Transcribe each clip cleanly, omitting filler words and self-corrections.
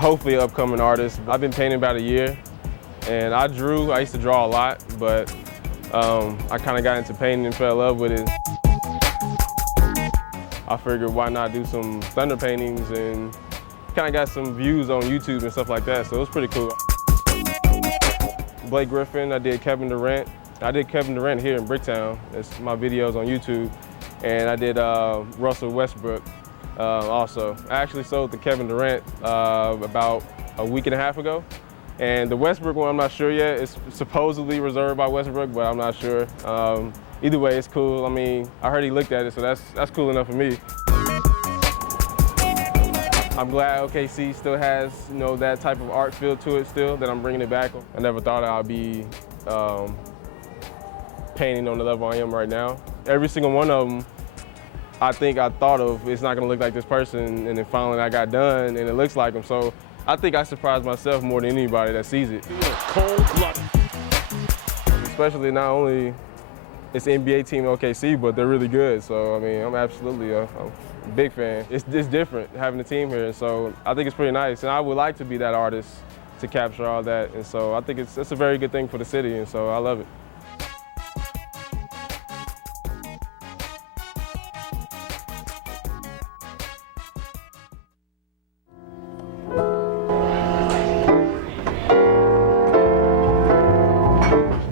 hopefully an upcoming artist. I've been painting about a year, and I used to draw a lot, but I kind of got into painting and fell in love with it. I figured why not do some thunder paintings, and kind of got some views on YouTube and stuff like that, so it was pretty cool. Blake Griffin, I did Kevin Durant. I did Kevin Durant here in Bricktown. That's my videos on YouTube. And I did Russell Westbrook also. I actually sold to Kevin Durant about a week and a half ago. And the Westbrook one, I'm not sure yet. It's supposedly reserved by Westbrook, but I'm not sure. Either way, it's cool. I mean, I heard he looked at it, so that's cool enough for me. I'm glad OKC still has, that type of art feel to it still, that I'm bringing it back. I never thought I'd be painting on the level I am right now. Every single one of them, I thought of, it's not gonna look like this person, and then finally I got done, and it looks like them. So I think I surprised myself more than anybody that sees it. Cold-blooded. Especially not only it's the NBA team in OKC, but they're really good. So I mean, I'm absolutely a big fan. It's different having a team here, so I think it's pretty nice. And I would like to be that artist to capture all that, and so I think it's a very good thing for the city, and so I love it.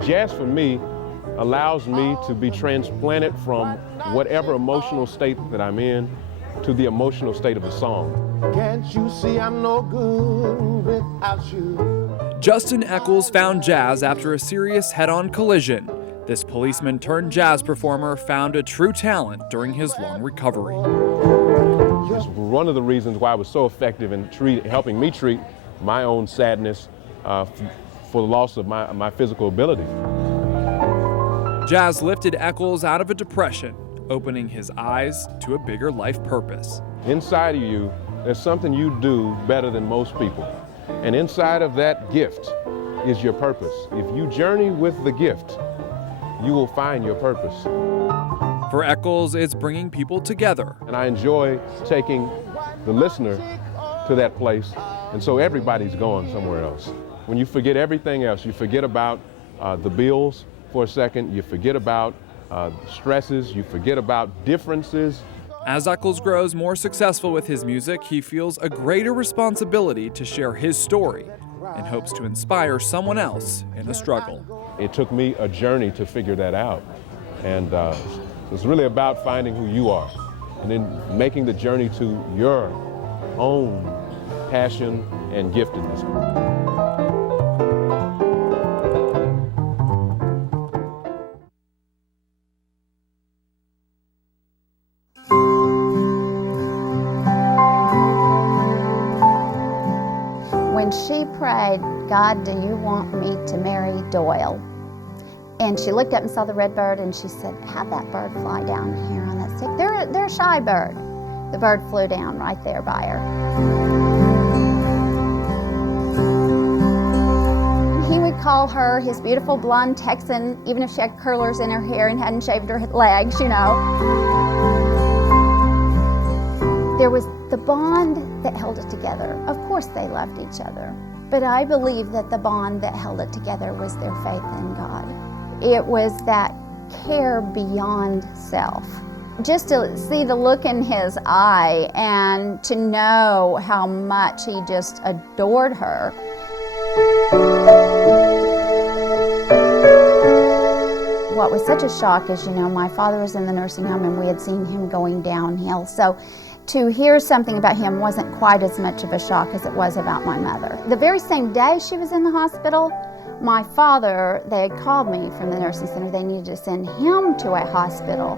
Jazz for me allows me to be transplanted from whatever emotional state that I'm in to the emotional state of a song. Can't you see I'm no good without you? Justin Eccles found jazz after a serious head-on collision. This policeman turned jazz performer found a true talent during his long recovery. It's one of the reasons why I was so effective in helping me treat my own sadness for the loss of my physical ability. Jazz lifted Eccles out of a depression, opening his eyes to a bigger life purpose. Inside of you, there's something you do better than most people. And inside of that gift is your purpose. If you journey with the gift, you will find your purpose. For Eccles, it's bringing people together. And I enjoy taking the listener to that place, and so everybody's going somewhere else. When you forget everything else, you forget about the bills for a second, you forget about stresses, you forget about differences. As Eccles grows more successful with his music, he feels a greater responsibility to share his story and hopes to inspire someone else in the struggle. It took me a journey to figure that out, and it's really about finding who you are and then making the journey to your own passion and giftedness. When she prayed, God, do you want me to marry Doyle? And she looked up and saw the red bird, and she said, have that bird fly down here on that stick. They're a shy bird. The bird flew down right there by her. He would call her his beautiful blonde Texan, even if she had curlers in her hair and hadn't shaved her legs, There was the bond that held it together. Of course they loved each other, but I believe that the bond that held it together was their faith in God. It was that care beyond self. Just to see the look in his eye and to know how much he just adored her. What was such a shock is, my father was in the nursing home and we had seen him going downhill. So to hear something about him wasn't quite as much of a shock as it was about my mother. The very same day she was in the hospital, my father, they had called me from the nursing center. They needed to send him to a hospital.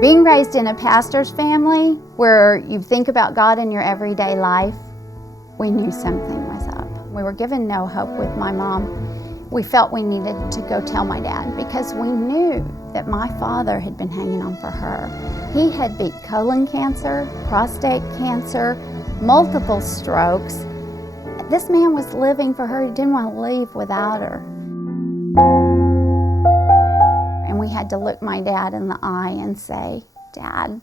Being raised in a pastor's family where you think about God in your everyday life, we knew something was up. We were given no hope with my mom. We felt we needed to go tell my dad because we knew that my father had been hanging on for her. He had beat colon cancer, prostate cancer, multiple strokes. This man was living for her. He didn't want to leave without her. And we had to look my dad in the eye and say, Dad,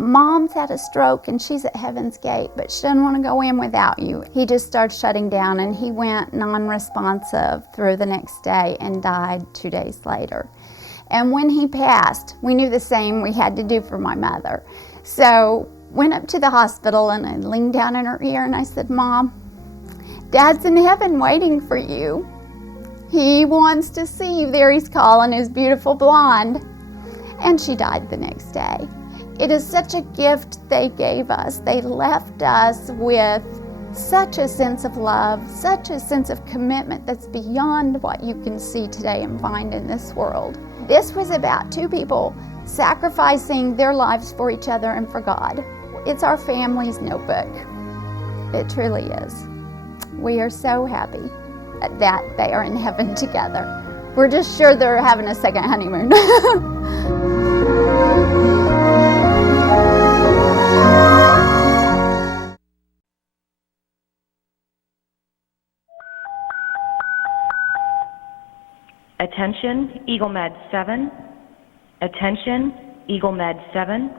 Mom's had a stroke and she's at Heaven's Gate, but she doesn't want to go in without you. He just started shutting down, and he went non-responsive through the next day and died 2 days later. And when he passed, we knew the same we had to do for my mother. So went up to the hospital and I leaned down in her ear and I said, Mom, Dad's in heaven waiting for you. He wants to see you there. He's calling his beautiful blonde. And she died the next day. It is such a gift they gave us. They left us with such a sense of love, such a sense of commitment that's beyond what you can see today and find in this world. This was about two people sacrificing their lives for each other and for God. It's our family's notebook. It truly is. We are so happy that they are in heaven together. We're just sure they're having a second honeymoon. Attention, Eagle Med 7. Attention, Eagle Med 7.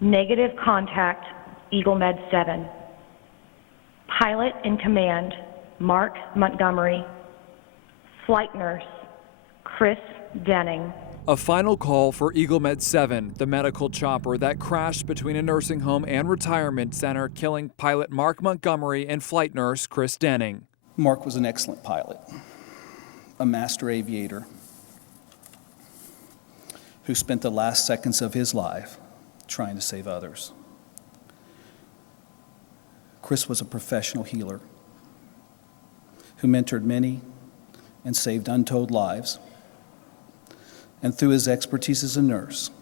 Negative contact, Eagle Med 7. Pilot in command, Mark Montgomery. Flight nurse, Chris Denning. A final call for Eagle Med 7, the medical chopper that crashed between a nursing home and retirement center, killing pilot Mark Montgomery and flight nurse Chris Denning. Mark was an excellent pilot, a master aviator who spent the last seconds of his life trying to save others. Chris was a professional healer who mentored many and saved untold lives, and through his expertise as a nurse,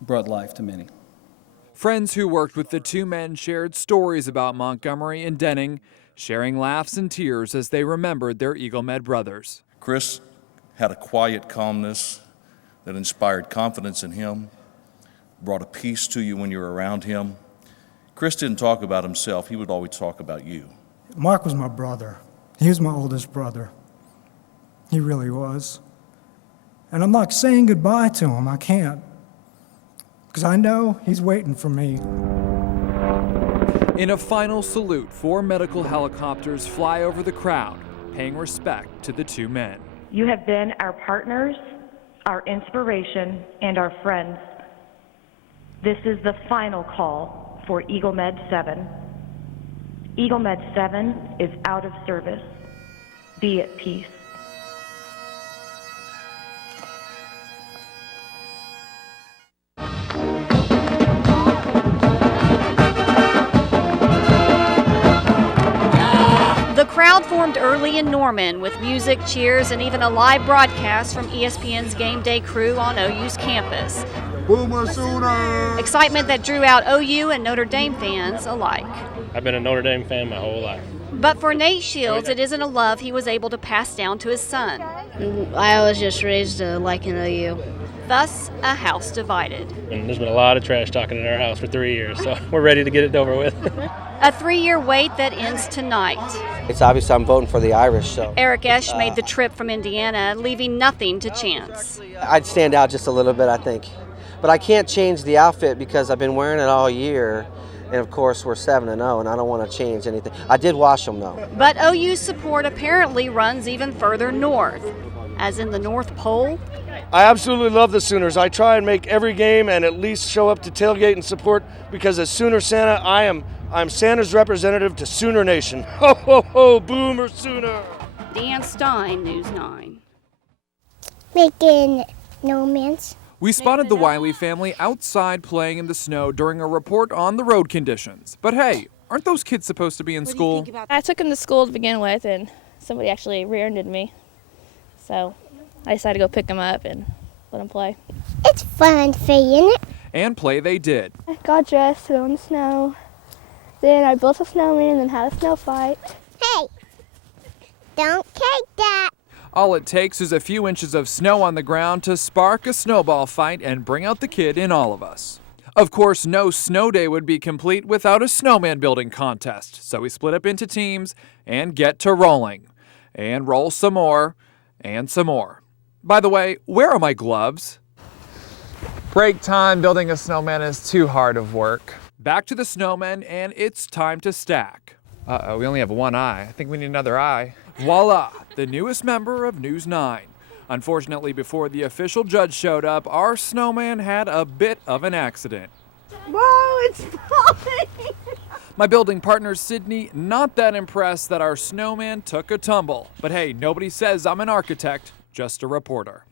brought life to many. Friends who worked with the two men shared stories about Montgomery and Denning, sharing laughs and tears as they remembered their Eagle Med brothers. Chris had a quiet calmness that inspired confidence in him, brought a peace to you when you were around him. Chris didn't talk about himself, he would always talk about you. Mark was my brother. He was my oldest brother. He really was. And I'm not saying goodbye to him, I can't. Because I know he's waiting for me. In a final salute, 4 medical helicopters fly over the crowd, paying respect to the two men. You have been our partners, our inspiration, and our friends. This is the final call for Eagle Med 7. Eagle Med 7 is out of service. Be at peace. The crowd formed early in Norman with music, cheers, and even a live broadcast from ESPN's Game Day crew on OU's campus. Boomer Sooner! Excitement that drew out OU and Notre Dame fans alike. I've been a Notre Dame fan my whole life. But for Nate Shields, it isn't a love he was able to pass down to his son. I was just raised liking OU. Thus, a house divided. And there's been a lot of trash talking in our house for 3 years, so we're ready to get it over with. A 3-year wait that ends tonight. It's obvious I'm voting for the Irish, so. Eric Esch made the trip from Indiana, leaving nothing to chance. I'd stand out just a little bit, I think. But I can't change the outfit because I've been wearing it all year. And of course, we're 7-0, and I don't want to change anything. I did wash them, though. But OU's support apparently runs even further north, as in the North Pole. I absolutely love the Sooners. I try and make every game and at least show up to tailgate and support because as Sooner Santa, I'm Santa's representative to Sooner Nation. Ho, ho, ho, Boomer Sooner. Dan Stein, News 9. Making snowmans. We spotted the Wiley family outside playing in the snow during a report on the road conditions. But hey, aren't those kids supposed to be in school? I took them to school to begin with, and somebody actually rear-ended me. So I decided to go pick them up and let them play. It's fun, isn't it? And play they did. I got dressed to go in the snow. Then I built a snowman and then had a snow fight. Hey, don't take that. All it takes is a few inches of snow on the ground to spark a snowball fight and bring out the kid in all of us. Of course, no snow day would be complete without a snowman building contest, so we split up into teams and get to rolling. And roll some more, and some more. By the way, where are my gloves? Break time. Building a snowman is too hard of work. Back to the snowman, and it's time to stack. Uh-oh, we only have one eye. I think we need another eye. Voila, the newest member of News 9. Unfortunately, before the official judge showed up, our snowman had a bit of an accident. Whoa, it's falling! My building partner, Sydney, not that impressed that our snowman took a tumble. But hey, nobody says I'm an architect, just a reporter.